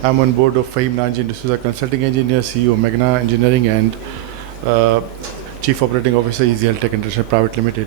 I'm on board of Fahim Nanji Industries, a consulting engineer, CEO, Magna Engineering, and Chief Operating Officer, Easy Health Tech International Private Limited.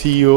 CEO,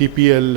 TPL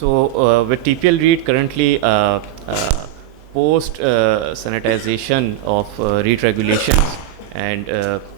So with TPL REIT currently post sanitization of REIT regulations, and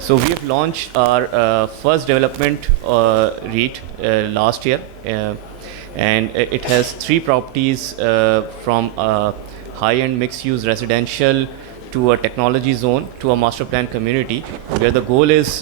So we have launched our first development REIT last year, and it has 3 properties from high-end mixed-use residential to a technology zone to a master plan community, where the goal is,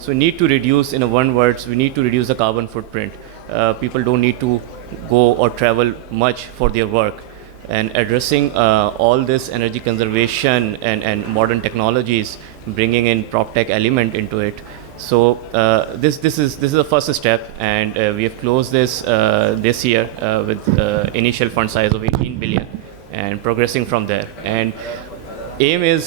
so we need to reduce, in one words, we need to reduce the carbon footprint. People don't need to go or travel much for their work, and addressing all this energy conservation and modern technologies, bringing in PropTech element into it. So this is the first step, and we have closed this year with initial fund size of 18 billion, and progressing from there. And aim is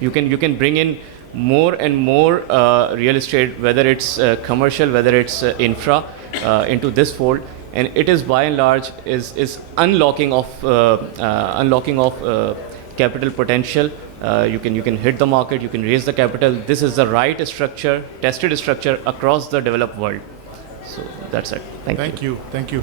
you can bring in more and more real estate, whether it's commercial, whether it's infra, into this fold, and it is by and large is unlocking of capital potential. You can hit the market, you can raise the capital. This is the right structure, tested structure across the developed world. So that's it. Thank you.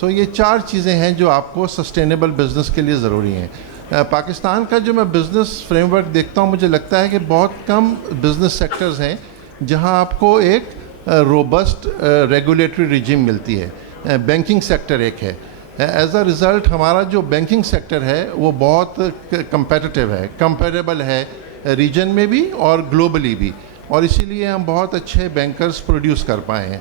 سو یہ 4 چیزیں ہیں جو آپ کو sustainable business کے لیے ضروری ہیں. پاکستان کا جو میں بزنس فریم ورک دیکھتا ہوں مجھے لگتا ہے کہ بہت کم بزنس سیکٹرز ہیں جہاں آپ کو ایک روبسٹ ریگولیٹری ریجیم ملتی ہے. بینکنگ سیکٹر ایک ہے. ایز اے رزلٹ ہمارا جو بینکنگ سیکٹر ہے وہ بہت کمپیٹیٹیو ہے, کمپیریبل ہے ریجن میں بھی اور گلوبلی بھی, اور اسی لیے ہم بہت اچھے بینکرز پروڈیوس کر پائے ہیں.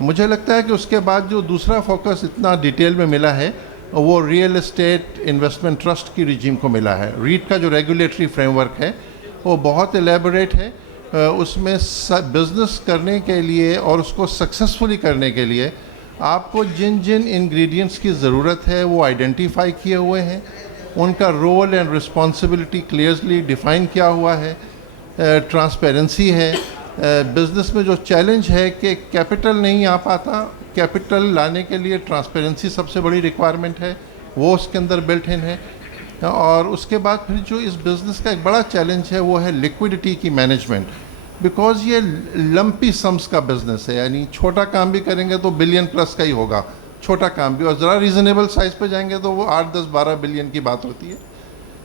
مجھے لگتا ہے کہ اس کے بعد جو دوسرا فوکس اتنا ڈیٹیل میں ملا ہے وہ ریئل اسٹیٹ انویسٹمنٹ ٹرسٹ کی رجیم کو ملا ہے. ریٹ کا جو ریگولیٹری فریم ورک ہے وہ بہت ایلیبوریٹ ہے. اس میں بزنس کرنے کے لیے اور اس کو سکسیسفلی کرنے کے لیے آپ کو جن انگریڈینٹس کی ضرورت ہے وہ آئیڈینٹیفائی کیے ہوئے ہیں, ان کا role and responsibility clearly define کیا ہوا ہے, ٹرانسپیرنسی ہے. بزنس میں جو چیلنج ہے کہ کیپٹل نہیں آ پاتا, کیپٹل لانے کے لیے ٹرانسپیرنسی سب سے بڑی ریکوائرمنٹ ہے, وہ اس کے اندر بلٹ ان ہے. اور اس کے بعد پھر جو اس بزنس کا ایک بڑا چیلنج ہے وہ ہے لیکوڈٹی کی مینجمنٹ, بیکاز یہ لمپی سمز کا بزنس ہے. یعنی چھوٹا کام بھی کریں گے تو بلین پلس کا ہی ہوگا, چھوٹا کام بھی, اور ذرا ریزنیبل سائز پہ جائیں گے تو وہ 8-10-12 بلین کی بات ہوتی ہے.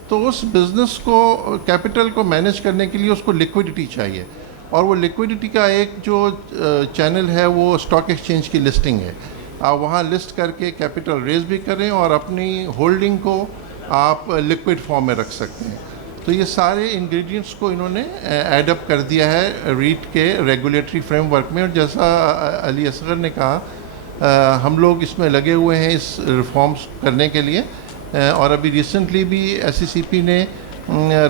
تو اس بزنس کو کیپٹل کو مینیج کرنے کے لیے اس کو لیکوڈٹی چاہیے, اور وہ لیکوڈٹی کا ایک جو چینل ہے وہ اسٹاک ایکسچینج کی لسٹنگ ہے. آپ وہاں لسٹ کر کے کیپٹل ریز بھی کریں اور اپنی ہولڈنگ کو آپ لکوڈ فارم میں رکھ سکتے ہیں. تو یہ سارے انگریڈینٹس کو انہوں نے ایڈ اپ کر دیا ہے ریٹ کے ریگولیٹری فریم ورک میں. اور جیسا علی اصغر نے کہا ہم لوگ اس میں لگے ہوئے ہیں اس ریفارمز کرنے کے لیے, اور ابھی ریسنٹلی بھی SECP نے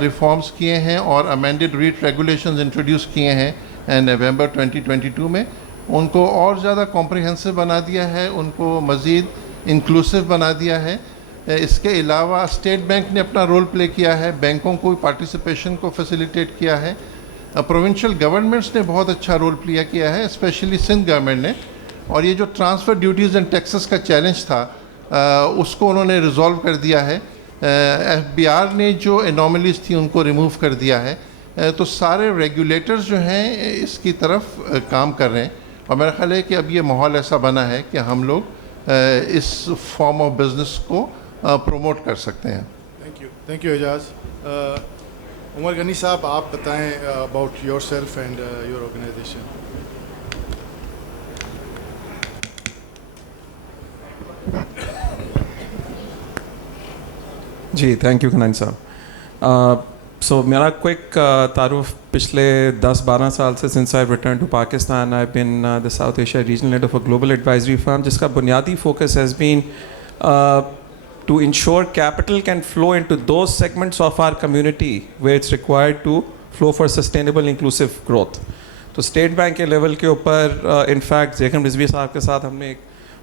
ریفارمز کیے ہیں اور امینڈڈ ریٹ ریگولیشنز انٹروڈیوس کیے ہیں نومبر 2022 میں. ان کو اور زیادہ کمپریہنسو بنا دیا ہے, ان کو مزید انکلوسیو بنا دیا ہے. اس کے علاوہ اسٹیٹ بینک نے اپنا رول پلے کیا ہے, بینکوں کو پارٹیسپیشن کو فیسیلیٹیٹ کیا ہے. پروونشل گورنمنٹس نے بہت اچھا رول پلے کیا ہے, اسپیشلی سندھ گورنمنٹ نے. اور یہ جو ٹرانسفر ڈیوٹیز اینڈ ٹیکسز کا چیلنج تھا اس کو انہوں نے ریزالو کر دیا ہے. FBR نے جو انوملیز تھیں ان کو ریموو کر دیا ہے. تو سارے ریگولیٹرز جو ہیں اس کی طرف کام کر رہے ہیں, اور میرا خیال ہے کہ اب یہ ماحول ایسا بنا ہے کہ ہم لوگ اس فارم آف بزنس کو پروموٹ کر سکتے ہیں. تھینک یو اعجاز. عمر غنی صاحب آپ بتائیں about yourself and your organization. جی تھینک یو کنان صاحب. سو میرا کوئک تعارف پچھلے 10-12 سال سے since I return to Pakistan I been the South Asia regional head of a global advisory firm, جس کا بنیادی focus has been to ensure capital can flow into those segments of our community where it's required to flow for sustainable inclusive growth. تو state bank کے level کے اوپر in fact زیکم Rizvi صاحب کے ساتھ ہم نے ایک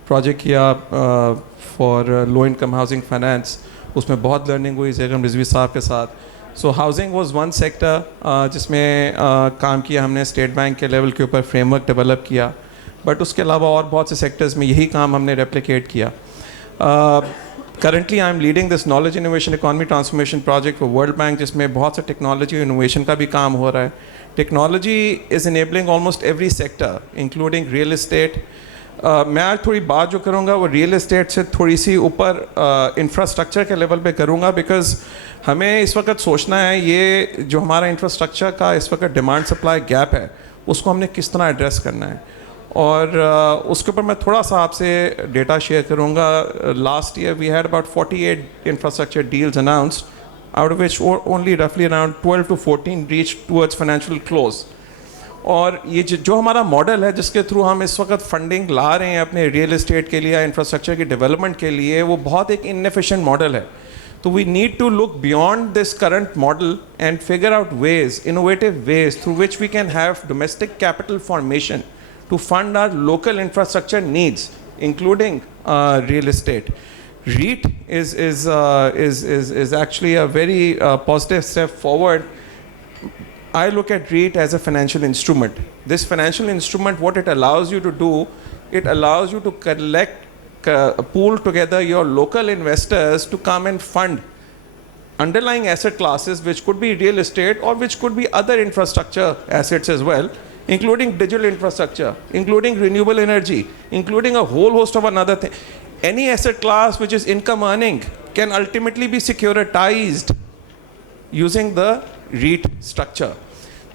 پروجیکٹ کیا for low income housing finance, اس میں بہت لرننگ ہوئی زیکم رضوی صاحب کے ساتھ. So housing was one sector جس میں کام کیا ہم نے, اسٹیٹ بینک کے لیول کے اوپر فریم ورک ڈیولپ کیا, بٹ اس کے علاوہ اور بہت سے سیکٹرز میں یہی کام ہم نے ریپلیکیٹ کیا. Currently, I am leading this knowledge innovation economy transformation project for World Bank, جس میں بہت سے ٹیکنالوجی اور انوویشن کا بھی کام ہو رہا ہے. Technology is enabling almost every sector, including real estate. میں آج تھوڑی بات جو کروں گا وہ ریئل اسٹیٹ سے تھوڑی سی اوپر انفراسٹرکچر کے لیول پہ کروں گا, بیکاز ہمیں اس وقت سوچنا ہے یہ جو ہمارا انفراسٹرکچر کا اس وقت ڈیمانڈ سپلائی گیپ ہے اس کو ہم نے کس طرح ایڈریس کرنا ہے. اور اس کے اوپر میں تھوڑا سا آپ سے ڈیٹا شیئر کروں گا. Last year we had about 48 infrastructure deals announced, out of which only رفلی around 12 to 14 reach towards financial close. اور یہ جو ہمارا ماڈل ہے جس کے تھرو ہم اس وقت فنڈنگ لا رہے ہیں اپنے ریئل اسٹیٹ کے لیے, انفراسٹرکچر کی ڈیولپمنٹ کے لیے, وہ بہت ایک انیفیشینٹ ماڈل ہے. تو we need to look beyond this current model and figure out ways, innovative ways through which we can have domestic capital formation to fund our local infrastructure needs, including real estate. REIT is actually a very positive step forward. I look at REIT as a financial instrument. This financial instrument, what it allows you to do, it allows you to pool together your local investors to come and fund underlying asset classes, which could be real estate or which could be other infrastructure assets as well, including digital infrastructure, including renewable energy, including a whole host of another thing. any asset class which is income earning can ultimately be securitized using the REIT structure.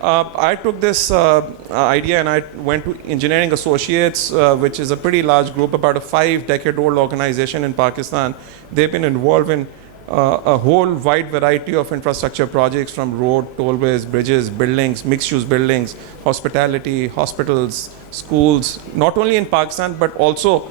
I took this idea and I went to Engineering Associates, which is a pretty large group, about a 5-decade-old organization in Pakistan. They've been involved in a whole wide variety of infrastructure projects, from road, tollways, bridges, buildings, mixed-use buildings, hospitality, hospitals, schools, not only in Pakistan but also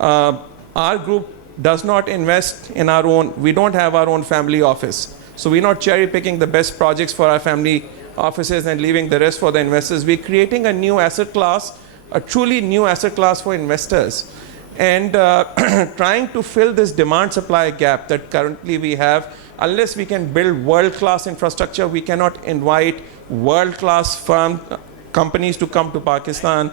Our group does not invest in our own, we don't have our own family office. So we're not cherry picking the best projects for our family offices and leaving the rest for the investors. We're creating a new asset class, a truly new asset class for investors, and trying to fill this demand supply gap that currently we have. Unless we can build world-class infrastructure, we cannot invite world-class companies to come to Pakistan.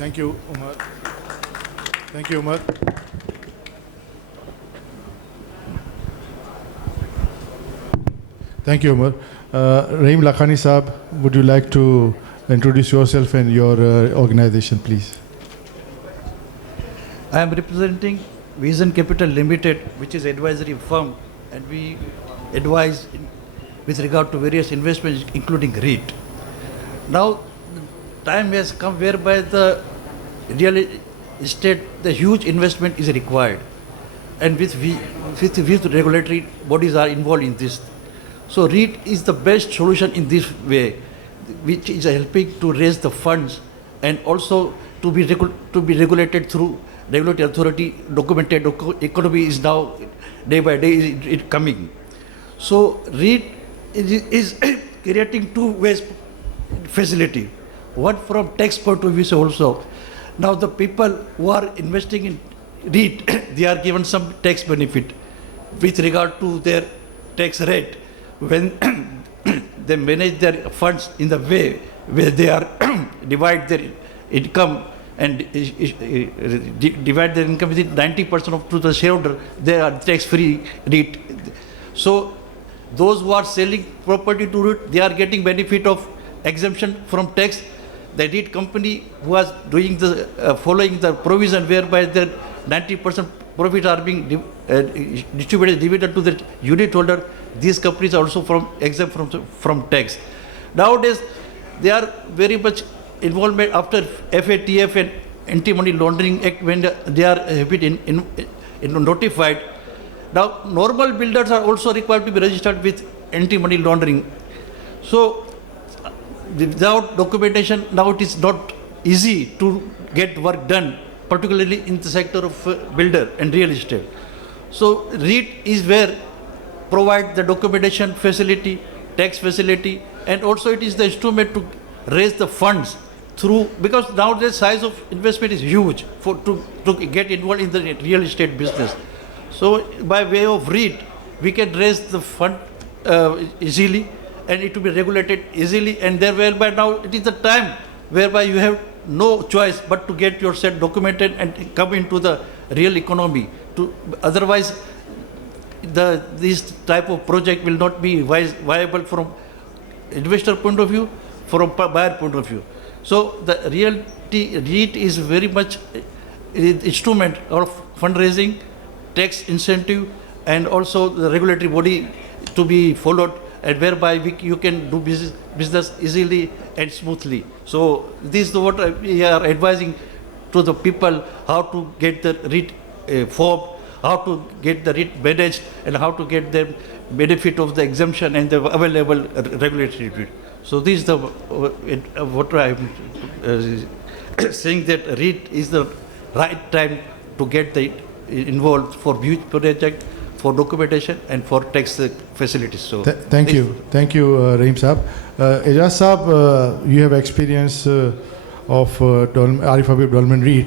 Thank you, Umar. Thank you, Umar. Thank you, Umar. Rahim Lakhani Saab, would you like to introduce yourself and your organization, please? I am representing Vision Capital Limited, which is advisory firm, and we advise with regard to various investments, including REIT. Now, the time has come whereby the real estate, the huge investment is required, and with regulatory bodies are involved in this. So REIT is the best solution in this way, which is helping to raise the funds and also to be regulated through regulatory authority. Documented economy is now day by day it coming. So REIT is creating two ways facility. One from tax point of view also. Now the people who are investing in REIT, they are given some tax benefit with regard to their tax rate when they manage their funds in the way where they are divide their income and divide their income within 90% of to the shareholder, they are tax-free REIT. So those who are selling property to REIT, they are getting benefit of exemption from tax. The REIT company who was doing the following the provision whereby their 90% profit are being distributed dividend to the unit holder, these companies are also exempt from tax. Nowadays, they are very much involvement after FATF and Anti-Money Laundering Act when they are notified. Now, normal builders are also required to be registered with Anti-Money Laundering. So, without documentation, now it is not easy to get work done, particularly in the sector of builder and real estate. So REIT is where provide the documentation facility, tax facility, and also it is the instrument to raise the funds through, because nowadays size of investment is huge to get involved in the real estate business. So by way of REIT, we can raise the fund easily, and it will be regulated easily, and there whereby now it is the time whereby you have no choice but to get yourself documented and come into the real economy. Otherwise, this type of project will not be viable from investor point of view, from buyer point of view. So the REIT is very much instrument of fundraising, tax incentive, and also the regulatory body to be followed, and whereby you can do business easily and smoothly. So this is what we are advising to the people, how to get the REIT formed, how to get the REIT managed, and how to get the benefit of the exemption and the available regulatory REIT. So this is the what I am saying, that REIT is the right time to get the involved for huge project, for documentation and for tax facilities. So Thank you, Rahim Saab. Ejaz Saab, you have experience of Arif Habib Development REIT.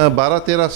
12-13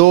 2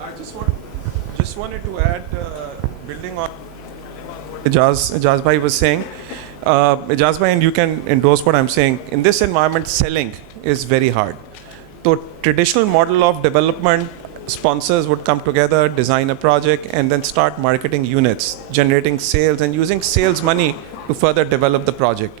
I just wanted to add, building on what Ejaz bhai was saying. Ejaz bhai, and you can endorse what I'm saying. In this environment, selling is very hard. So traditional model of development, sponsors would come together, design a project, and then start marketing units, generating sales, and using sales money to further develop the project.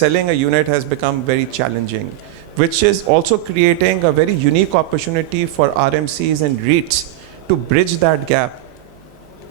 selling a unit has become very challenging, which is also creating a very unique opportunity for RMCs and REITs to bridge that gap,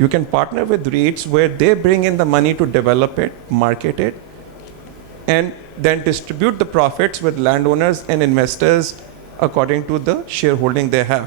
You can partner with REITs where they bring in the money to develop it, market it, and then distribute the profits with landowners and investors according to the shareholding they have.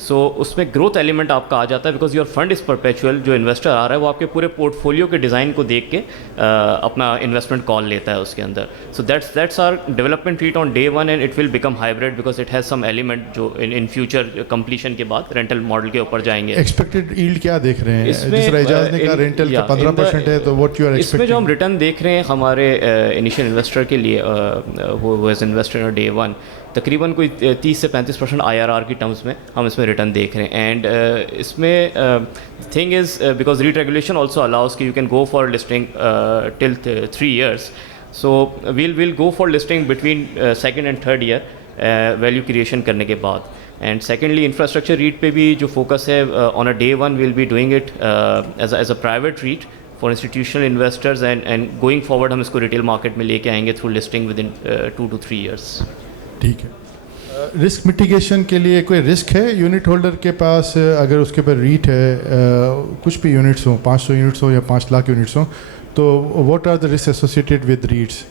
سو اس میں growth element آپ کا آ جاتا ہے because your fund is perpetual. جو investor آ رہا ہے وہ آپ کے پورے پورٹ فولیو کے ڈیزائن کو دیکھ کے اپنا انویسٹمنٹ کال لیتا ہے اس کے اندر. So that's our development REIT on day one and it will become hybrid because it has some element جو ان فیوچر کمپلیشن کے بعد رینٹل ماڈل کے اوپر جائیں گے. ایکسپیکٹڈ ایلڈ کیا دیکھ رہے ہیں؟ اس میں جس طرح اعجاز نے کہا رینٹل کا 15% ہے تو واٹ یو آر اس میں جو ہم ایکسپیکٹنگ؟ ریٹرن دیکھ رہے ہیں ہمارے انیشیل انویسٹر کے لیے ہو ایز انویسٹر ڈے ون تقریباً کوئی 30 سے 35% IRR کی ٹرمز میں ہم اس میں ریٹرن دیکھ رہے ہیں. اینڈ اس میں thing is because REIT regulation also allows کہ you can go for listing till 3 years. So we'll go for listing between second and third year value creation کرنے کے بعد. اینڈ سیکنڈلی انفراسٹرکچر ریٹ پہ بھی جو focus ہے on a day one we'll be doing it as a private REIT for institutional investors and going forward ہم اس کو ریٹیل مارکیٹ میں لے کے آئیں گے through listing with in 2 to 3 years. ٹھیک ہے. رسک میٹیگیشن کے لیے کوئی رسک ہے یونٹ ہولڈر کے پاس اگر اس کے اوپر ریٹ ہے کچھ بھی یونٹس ہوں 500 یونٹس ہوں یا 5 لاکھ یونٹس ہوں تو what are the risk associated with rates?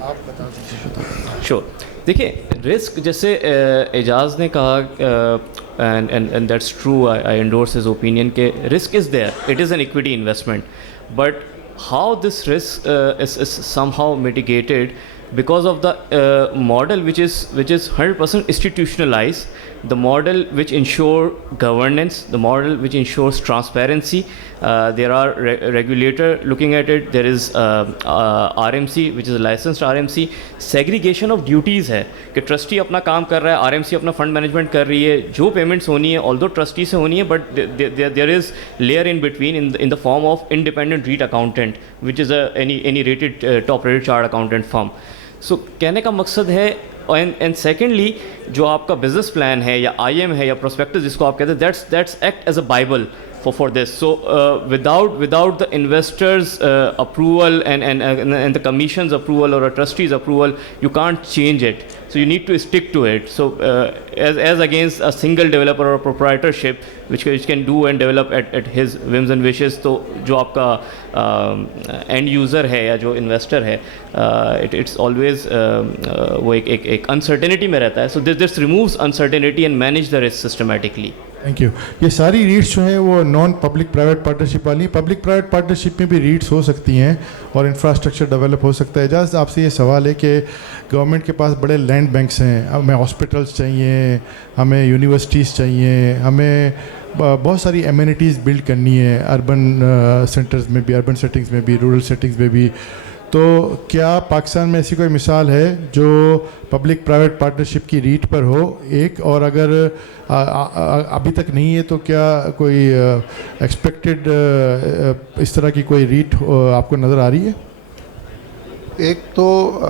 آپ بتا دیجیے. شور. دیکھیے رسک جیسے اعجاز نے کہا and that's true, I endorse his opinion کہ risk is there, it is an equity investment, but how this risk is somehow mitigated because of the model which is 100% institutionalized, the model which ensure governance, the model which ensures transparency. There are regulator looking at it. There is RMC which is a licensed RMC. Segregation of duties ہے کہ trustee اپنا کام کر رہا ہے, RMC اپنا fund management کر رہی ہے, جو پیمنٹس ہونی ہے although ٹرسٹی سے ہونی ہے but there is layer in between in the form of independent REIT accountant which is any rated top rated chartered accountant firm. سو کہنے کا مقصد ہے اینڈ سیکنڈلی جو آپ کا بزنس پلان ہے یا IM ہے یا پروسپیکٹس جس کو آپ کہتے ہیں that's act as a Bible for this. So without the investors approval and the commission's approval or a trustee's approval, you can't change it. So you need to stick to it. So as against a single developer or proprietorship which can do and develop at his whims and wishes, تو جو آپ کا end user ہے یا جو investor ہے it's always وہ ایک uncertainty میں رہتا ہے. So this removes uncertainty and manage the risk systematically. Thank you. یہ ساری ریٹس جو ہیں وہ نان پبلک پرائیویٹ پارٹنرشپ والی. پبلک پرائیویٹ پارٹنرشپ میں بھی ریٹس ہو سکتی ہیں اور انفراسٹرکچر ڈیولپ ہو سکتا ہے. اعجاز آپ سے یہ سوال ہے کہ گورنمنٹ کے پاس بڑے لینڈ بینکس ہیں, ہمیں ہاسپٹلس چاہیے, ہمیں یونیورسٹیز چاہیے, ہمیں بہت ساری ایمینٹیز بلڈ کرنی ہے اربن سینٹرز میں بھی, اربن سیٹنگز میں بھی, رورل سیٹنگز میں بھی. تو کیا پاکستان میں ایسی کوئی مثال ہے جو پبلک پرائیویٹ پارٹنرشپ کی ریٹ پر ہو ایک, اور اگر ابھی تک نہیں ہے تو کیا کوئی ایکسپیکٹڈ اس طرح کی کوئی ریٹ آپ کو نظر آ رہی ہے؟ ایک تو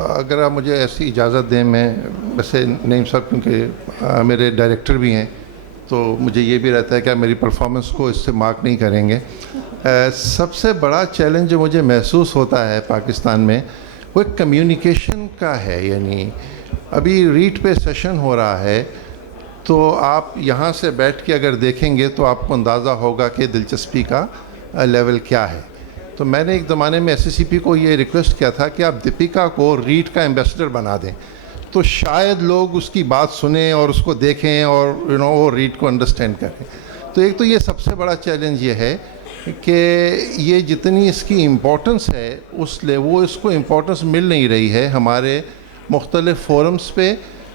اگر آپ مجھے ایسی اجازت دیں, میں ویسے نعیم صاحب کیونکہ میرے ڈائریکٹر بھی ہیں تو مجھے یہ بھی رہتا ہے کہ آپ میری پرفارمنس کو اس سے مارک نہیں کریں گے. سب سے بڑا چیلنج جو مجھے محسوس ہوتا ہے پاکستان میں وہ ایک کمیونیکیشن کا ہے. یعنی ابھی ریٹ پہ سیشن ہو رہا ہے تو آپ یہاں سے بیٹھ کے اگر دیکھیں گے تو آپ کو اندازہ ہوگا کہ دلچسپی کا لیول کیا ہے. تو میں نے ایک زمانے میں SCCP کو یہ ریکویسٹ کیا تھا کہ آپ دیپیکا کو ریٹ کا ایمبیسڈر بنا دیں تو شاید لوگ اس کی بات سنیں اور اس کو دیکھیں اور وہ ریٹ کو انڈرسٹینڈ کریں. تو ایک تو یہ سب سے بڑا چیلنج یہ ہے کہ یہ جتنی اس کی امپورٹنس ہے وہ اس کو امپورٹنس مل نہیں رہی ہے ہمارے مختلف فورمز پہ.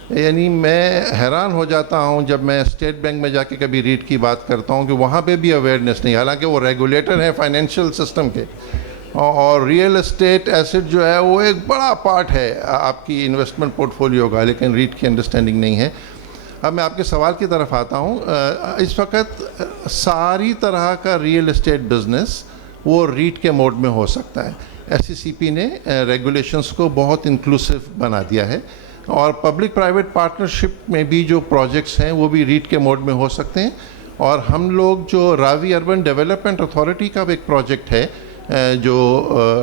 یعنی میں حیران ہو جاتا ہوں جب میں اسٹیٹ بینک میں جا کے کبھی ریٹ کی بات کرتا ہوں کہ وہاں پہ بھی اویئرنیس نہیں, حالانکہ وہ ریگولیٹر ہیں فائنینشیل سسٹم کے, اور ریئل اسٹیٹ ایسٹ جو ہے وہ ایک بڑا پارٹ ہے آپ کی انویسٹمنٹ پورٹ فولیو کا, لیکن ریٹ کی انڈرسٹینڈنگ نہیں ہے. اب میں آپ کے سوال کی طرف آتا ہوں. اس وقت ساری طرح کا ریئل اسٹیٹ بزنس وہ ریٹ کے موڈ میں ہو سکتا ہے. SCCP نے ریگولیشنس کو بہت انکلوسیو بنا دیا ہے, اور پبلک پرائیویٹ پارٹنرشپ میں بھی جو پروجیکٹس ہیں وہ بھی ریٹ کے موڈ میں ہو سکتے ہیں. اور ہم لوگ جو راوی اربن ڈیولپمنٹ اتھارٹی کا ایک پروجیکٹ ہے جو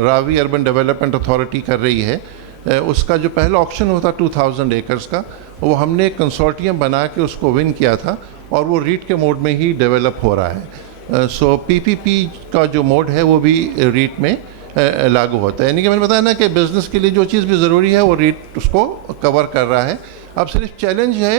راوی اربن ڈیولپمنٹ اتھارٹی کر رہی ہے, اس کا جو پہلا آکشن ہوتا 2000 ایکرز کا, وہ ہم نے کنسورٹیم بنا کے اس کو ون کیا تھا اور وہ ریٹ کے موڈ میں ہی ڈیولپ ہو رہا ہے. سو PPP کا جو موڈ ہے وہ بھی ریٹ میں لاگو ہوتا ہے. یعنی کہ میں نے بتایا نا کہ بزنس کے لیے جو چیز بھی ضروری ہے وہ ریٹ اس کو کور کر رہا ہے. اب صرف چیلنج ہے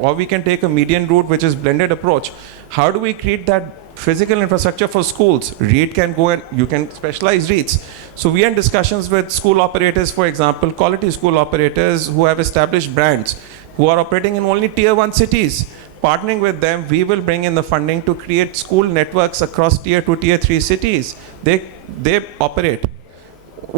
or we can take a median route which is blended approach. How do we create that physical infrastructure for schools? REIT can go and you can specialize REITs. So we are in discussions with school operators, for example, quality school operators who have established brands, who are operating in only tier 1 cities. Partnering with them, we will bring in the funding to create school networks across tier 2, tier 3 cities. They operate.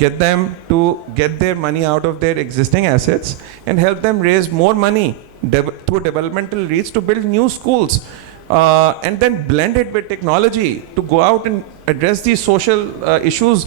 get them to get their money out of their existing assets and help them raise more money through developmental REITs to build new schools, and then blend it with technology to go out and address these social issues.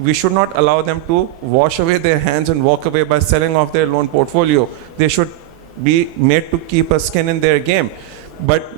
we should not allow them to wash away their hands and walk away by selling off their loan portfolio. They should be made to keep a skin in their game. But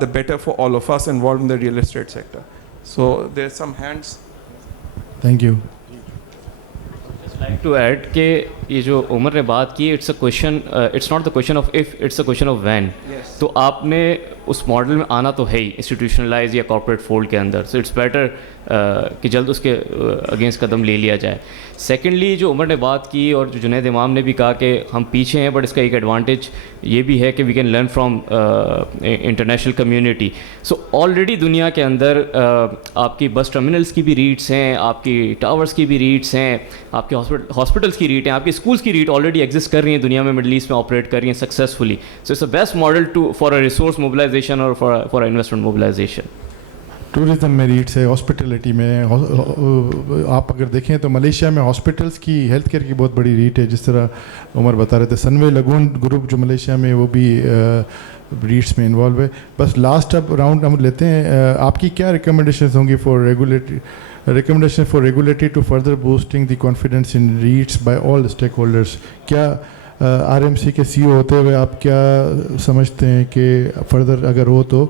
the better for all of us involved in the real estate sector. So there's some hands. Thank you. like to add کہ یہ جو عمر نے بات کی it's a question it's not the question of if it's a question of when. تو آپ نے اس ماڈل میں آنا تو ہے ہی انسٹیٹیوشنلائز یا کارپوریٹ فولڈ کے اندر, سو اٹس بیٹر کہ جلد اس کے اگینسٹ قدم لے لیا جائے. سیکنڈلی جو عمر نے بات کی اور جو جنید امام نے بھی کہا کہ ہم پیچھے ہیں, بٹ اس کا ایک ایڈوانٹیج یہ بھی ہے کہ we can learn from international community. So already دنیا کے اندر آپ کی بس ٹرمینلس کی بھی ریٹس ہیں, آپ کی ٹاورس کی بھی ریٹس ہیں, آپ کے ہاسپٹلس کی ریٹ ہیں, آپ کی اسکولس کی ریٹ آلریڈی ایگزسٹ کر رہی ہیں دنیا میں, مڈل ایسٹ میں آپریٹ کر رہی ہیں successfully. So it's a best model to for a resource mobilization اور for a investment mobilization. Tourism میں ریٹس ہے, ہاسپٹیلٹی میں. آپ اگر دیکھیں تو ملیشیا میں ہاسپٹلس کی ہیلتھ کیئر کی بہت بڑی ریٹ ہے, جس طرح عمر بتا رہے تھے. سنوے لگون گروپ جو ملیشیا میں وہ بھی ریٹس میں انوالو ہے. بس لاسٹ اب راؤنڈ ہم لیتے ہیں, آپ کی کیا ریکمنڈیشنز ہوں گی for regulatory to further boosting the confidence in rates by all stakeholders? کیا آر ایم سی کے سی او ہوتے ہوئے آپ کیا سمجھتے ہیں کہ فردر اگر ہو تو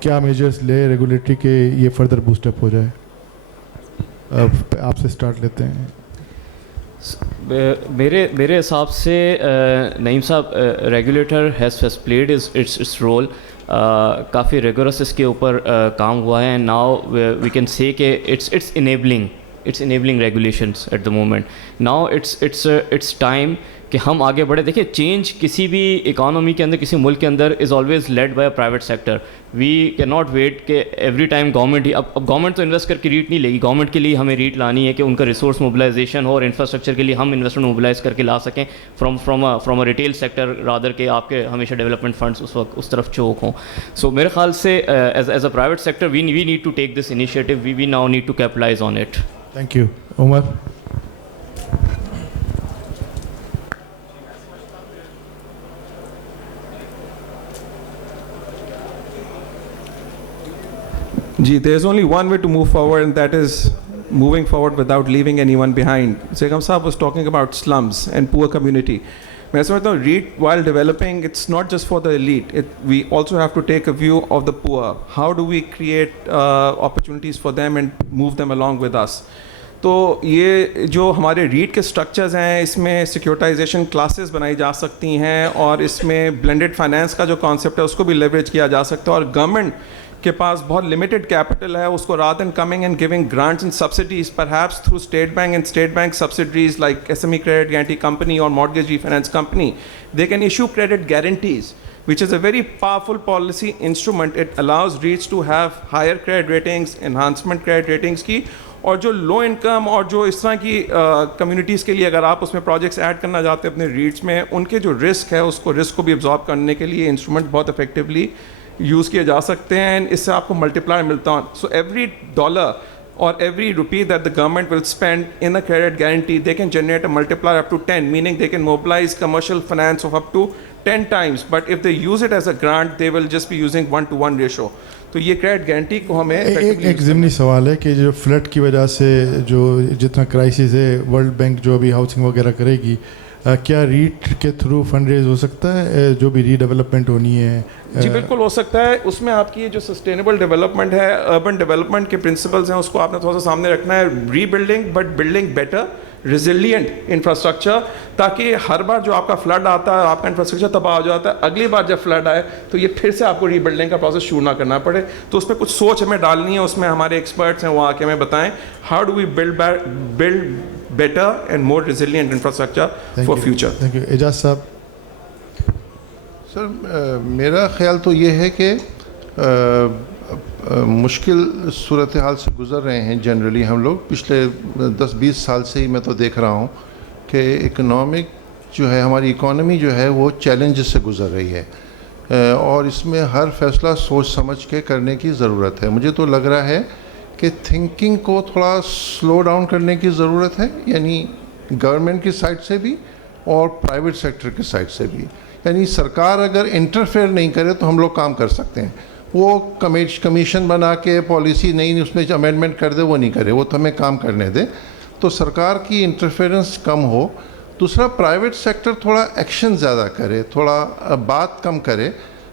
کیا میجرز لے ریگولیٹری کے یہ فردر بوسٹ اپ ہو جائے؟ آپ سے اسٹارٹ لیتے ہیں. میرے حساب سے نعیم صاحب, regulator has played its role, کافی ریگورس اس کے اوپر کام ہوا ہے. ناؤ وی کین سے کہ it's enabling regulations at the moment. Now it's time کہ ہم آگے بڑھے. دیکھیں چینج کسی بھی اکانومی کے اندر, کسی ملک کے اندر is always led by a private sector. We can not wait کہ ایوری ٹائم گورنمنٹ ہی, اب گورنمنٹ تو انویسٹ کر کے ریٹ نہیں لے گی. گورنمنٹ کے لیے ہمیں ریٹ لانی ہے کہ ان کا ریسورس موبلائزیشن ہو اور انفراسٹرکچر کے لیے ہم انویسٹمنٹ موبلائز کر کے لا سکیں from a retail sector, rather کہ آپ کے ہمیشہ ڈیولپمنٹ فنڈس اس وقت اس طرف چوک ہوں. سو میرے خیال سے as a private sector we need to take this initiative, we now need to capitalize on it. Thank you. Umar. Gee, there's only one way to move forward, and that is moving forward without leaving anyone behind. Zegam Saab was talking about slums and poor community. میں سمجھتا ہوں REIT while developing, it's not just for the elite. We also have to take a view of the poor. How do we create opportunities for them and move them along with us? تو یہ جو ہمارے rate کے structures ہیں, اس میں سیکیورٹائزیشن classes بنائی جا سکتی ہیں, اور اس میں بلینڈڈ فائنینس کا جو کانسیپٹ ہے اس کو بھی لیوریج کیا جا سکتا ہے. اور گورنمنٹ کے پاس بہت لمیٹڈ کیپٹل ہے, اس کو rather than coming and giving grants and subsidies perhaps through State Bank and State Bank subsidies like SME credit guarantee company اور mortgage refinance company, they can issue credit guarantees which is a very powerful policy instrument. It allows REITs to have higher credit ratings, enhancement credit ratings کی, اور جو low income اور جو اس طرح کی communities کے لیے اگر آپ اس میں پروجیکٹس ایڈ کرنا چاہتے ہیں اپنے ریٹس میں, ان کے جو رسک ہے اس کو رسک کو بھی ابزارب کرنے کے لیے انسٹرومنٹ بہت افیکٹولی یوز کیے جا سکتے ہیں. اس سے آپ کو ملٹیپلائر ملتا ہے. So every dollar or every rupee that the government will spend in a credit guarantee, they can generate a multiplier up to 10, meaning they can mobilize commercial finance of up to 10 times. But if they use it as a grant, they will just be using 1-to-1 ratio. تو یہ credit guarantee کو ہمیں ایک ضمنی سوال ہے کہ جو فلڈ کی وجہ سے جو جتنا کرائسس ہے, ورلڈ بینک جو ابھی ہاؤسنگ وغیرہ کرے گی, کیا ریٹ کے تھرو فنڈ ریز ہو سکتا ہے جو بھی ری ڈیولپمنٹ ہونی ہے؟ جی بالکل ہو سکتا ہے. اس میں آپ کی جو سسٹینیبل ڈیولپمنٹ ہے, اربن ڈیولپمنٹ کے پرنسپلز ہیں, اس کو آپ نے تھوڑا سا سامنے رکھنا ہے. Rebuilding, but building better resilient infrastructure, تاکہ ہر بار جو آپ کا فلڈ آتا ہے آپ کا انفراسٹرکچر تباہ ہو جاتا ہے, اگلی بار جب فلڈ آئے تو یہ پھر سے آپ کو ری بلڈنگ کا پروسیس شروع نہ کرنا پڑے. تو اس پہ کچھ سوچ ہمیں ڈالنی ہے. اس میں ہمارے ایکسپرٹس ہیں, وہ آ کے ہمیں بتائیں how do we build better and more resilient infrastructure for future. Thank you. Ejaz صاحب. سر میرا خیال تو یہ ہے کہ مشکل صورتحال سے گزر رہے ہیں جنرلی ہم لوگ. پچھلے 10-20 سال سے ہی میں تو دیکھ رہا ہوں کہ اکنامک جو ہے, ہماری اکانومی جو ہے وہ چیلنجز سے گزر رہی ہے, اور اس میں ہر فیصلہ سوچ سمجھ کے کرنے کی ضرورت ہے. مجھے تو لگ رہا ہے کہ تھنکنگ کو تھوڑا سلو ڈاؤن کرنے کی ضرورت ہے, یعنی گورنمنٹ کی سائڈ سے بھی اور پرائیویٹ سیکٹر کی سائڈ سے بھی. یعنی سرکار اگر انٹرفیئر نہیں کرے تو ہم لوگ کام کر سکتے ہیں. وہ کمیشن بنا کے پالیسی نہیں اس میں امینڈمنٹ کر دے, وہ نہیں کرے, وہ تو ہمیں کام کرنے دے. تو سرکار کی انٹرفیئرنس کم ہو. دوسرا, پرائیویٹ سیکٹر تھوڑا ایکشن زیادہ کرے, تھوڑا بات کم کرے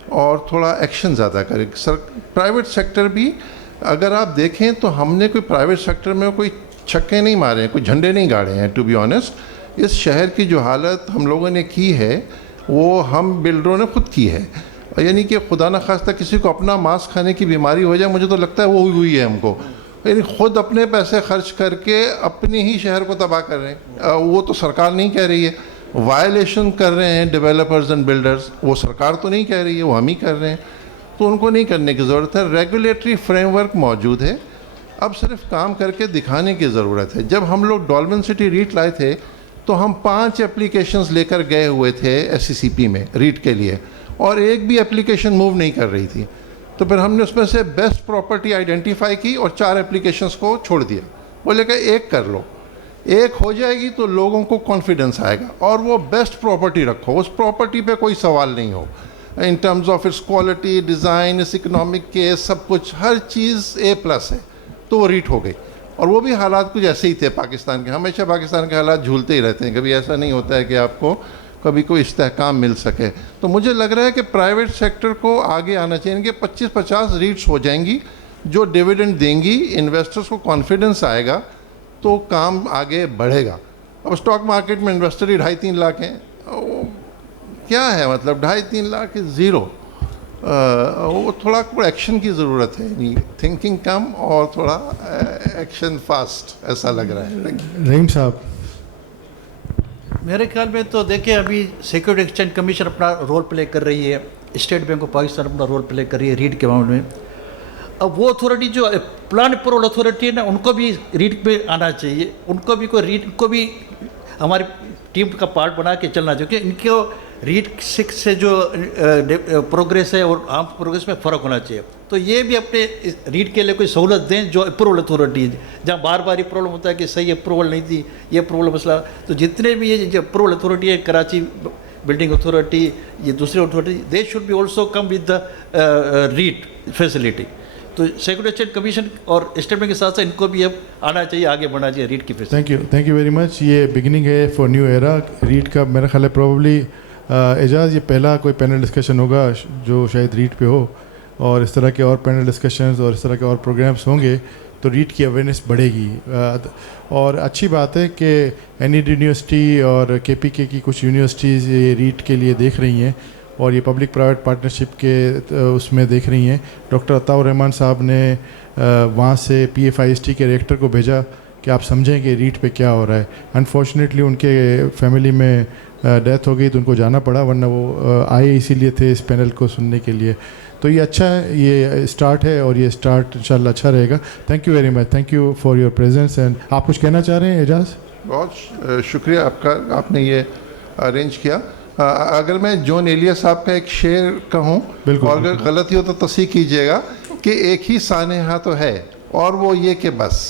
اور تھوڑا ایکشن زیادہ کرے. پرائیویٹ سیکٹر بھی اگر آپ دیکھیں تو ہم نے کوئی پرائیویٹ سیکٹر میں کوئی چھکے نہیں مارے ہیں, کوئی جھنڈے نہیں گاڑے ہیں. ٹو بی آنیسٹ اس شہر کی جو حالت ہم لوگوں نے کی ہے وہ ہم بلڈروں نے خود کی ہے. یعنی کہ خدا نخواستہ کسی کو اپنا ماس کھانے کی بیماری ہو جائے, مجھے تو لگتا ہے وہ ہوئی ہے ہم کو. یعنی خود اپنے پیسے خرچ کر کے اپنے ہی شہر کو تباہ کر رہے ہیں. وہ تو سرکار نہیں کہہ رہی ہے. وائلیشن کر رہے ہیں ڈیولپرز اینڈ بلڈرز, وہ سرکار تو نہیں کہہ رہی ہے, وہ ہم ہی کر رہے ہیں. تو ان کو نہیں کرنے کی ضرورت ہے. ریگولیٹری فریم ورک موجود ہے, اب صرف کام کر کے دکھانے کی ضرورت ہے. جب ہم لوگ ڈولمن سٹی ریٹ لائے تھے تو ہم 5 اپلیکیشنز لے کر گئے ہوئے تھے SCCP میں ریٹ کے لیے, اور ایک بھی اپلیکیشن موو نہیں کر رہی تھی. تو پھر ہم نے اس میں سے بیسٹ پراپرٹی آئیڈینٹیفائی کی اور 4 اپلیکیشنز کو چھوڑ دیا. بولے کہ ایک کر لو, ایک ہو جائے گی تو لوگوں کو کانفیڈنس آئے گا, اور وہ بیسٹ پراپرٹی رکھو, اس پراپرٹی پہ کوئی سوال نہیں ہو in terms of its quality, design, اس اکنامک کیس, سب کچھ ہر چیز A+ ہے. تو وہ ریٹ ہو گئی. اور وہ بھی حالات کچھ ایسے ہی تھے پاکستان کے. ہمیشہ پاکستان کے حالات جھولتے ہی رہتے ہیں, کبھی ایسا نہیں ہوتا ہے کہ آپ کو کبھی کوئی استحکام مل سکے. تو مجھے لگ رہا ہے کہ پرائیویٹ سیکٹر کو آگے آنا چاہیے کہ 25-50 ریٹس ہو جائیں گی جو ڈیویڈنڈ دیں گی, انویسٹرز کو کانفیڈنس آئے گا تو کام آگے بڑھے گا. اب اسٹاک مارکیٹ میں انویسٹر ہی 2.5-3 لاکھ ہیں. کیا ہے مطلب 2.5-3 لاکھ زیرو. وہ تھوڑا ایکشن کی ضرورت ہے, تھنکنگ کم اور تھوڑا ایکشن فاسٹ, ایسا لگ رہا ہے. رحیم صاحب. میرے خیال میں تو دیکھیں ابھی سیکورٹی ایکسچینج کمیشن اپنا رول پلے کر رہی ہے, اسٹیٹ بینک آف پاکستان اپنا رول پلے کر رہی ہے ریٹ کے معاملے میں. اب وہ اتھارٹی جو پلان اپروول اتھارٹی ہے نا, ان کو بھی ریٹ پہ آنا چاہیے. ان کو بھی کوئی ریٹ کو بھی ہماری ٹیم کا پارٹ بنا کے چلنا چاہیے, کیونکہ ان کو ریٹ 6 سے جو پروگریس ہے اور عام پروگریس میں فرق ہونا چاہیے. تو یہ بھی اپنے ریٹ کے لیے کوئی سہولت دیں جو اپروول اتھارٹی ہے, جہاں بار بار یہ پرابلم ہوتا ہے کہ صحیح اپروول نہیں تھی, یہ اپروول مسئلہ. تو جتنے بھی یہ جو اپروول اتھارٹی ہے, کراچی بلڈنگ اتھارٹی, یہ دوسری authority, they should be also come with the rate facility. تو سیکورٹی ایکسچینج کمیشن اور اسٹیٹ بینک کے ساتھ ساتھ ان کو بھی اب آنا چاہیے, آگے بڑھنا چاہیے ریٹ کی فیسلٹی. تھینک یو ویری مچ. یہ بگننگ ہے فار نیو ایرا ریٹ کا. میرا خیال ہے پروبلی اعجاز یہ پہلا کوئی پینل ڈسکشن ہوگا جو شاید ریٹ پہ ہو, اور اس طرح کے اور پینل ڈسکشنز اور اس طرح کے اور پروگرامس ہوں گے تو ریٹ کی اویئرنیس بڑھے گی. اور اچھی بات ہے کہ NED یونیورسٹی اور KPK کی کچھ یونیورسٹیز یہ ریٹ کے لیے دیکھ رہی ہیں, اور یہ پبلک پرائیویٹ پارٹنرشپ کے اس میں دیکھ رہی ہیں. ڈاکٹر عطاء الرحمان صاحب نے وہاں سے PFIST کے ریکٹر کو بھیجا کہ آپ سمجھیں کہ ریٹ پہ کیا ہو رہا ہے. انفارچونیٹلی ان کے فیملی میں ڈیتھ ہو گئی تو ان کو جانا پڑا, ورنہ وہ آئے اسی لیے تھے اس پینل کو سننے کے لیے. تو یہ اچھا ہے, یہ اسٹارٹ ہے, اور یہ اسٹارٹ انشاءاللہ اچھا رہے گا. Thank you very much. Thank you for your presence. And آپ کچھ کہنا چاہ رہے ہیں اعجاز؟ بہت شکریہ آپ کا, آپ نے یہ ارینج کیا. اگر میں جون ایلیا صاحب کا ایک شعر کہوں, اور اگر غلطی ہو تو تصحیح کیجیے گا, کہ ایک ہی سانحہ تو ہے اور وہ یہ کہ بس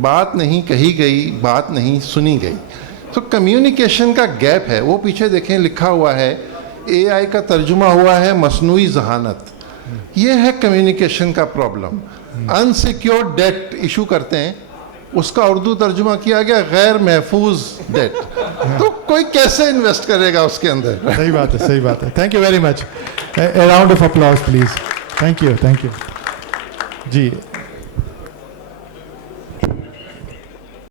بات نہیں کہی گئی, بات نہیں سنی گئی. تو کمیونیکیشن کا گیپ ہے. وہ پیچھے دیکھیں لکھا ہوا ہے AI کا ترجمہ ہوا ہے مصنوعی ذہانت. یہ ہے کمیونیکیشن کا پرابلم. انسیکیورڈ ڈیٹ ایشو کرتے ہیں, اس کا اردو ترجمہ کیا گیا غیر محفوظ ڈیٹ. تو کوئی کیسے انویسٹ کرے گا اس کے اندر؟ صحیح بات ہے, صحیح بات ہے. Thank you very much. A round of applause please. Thank you G.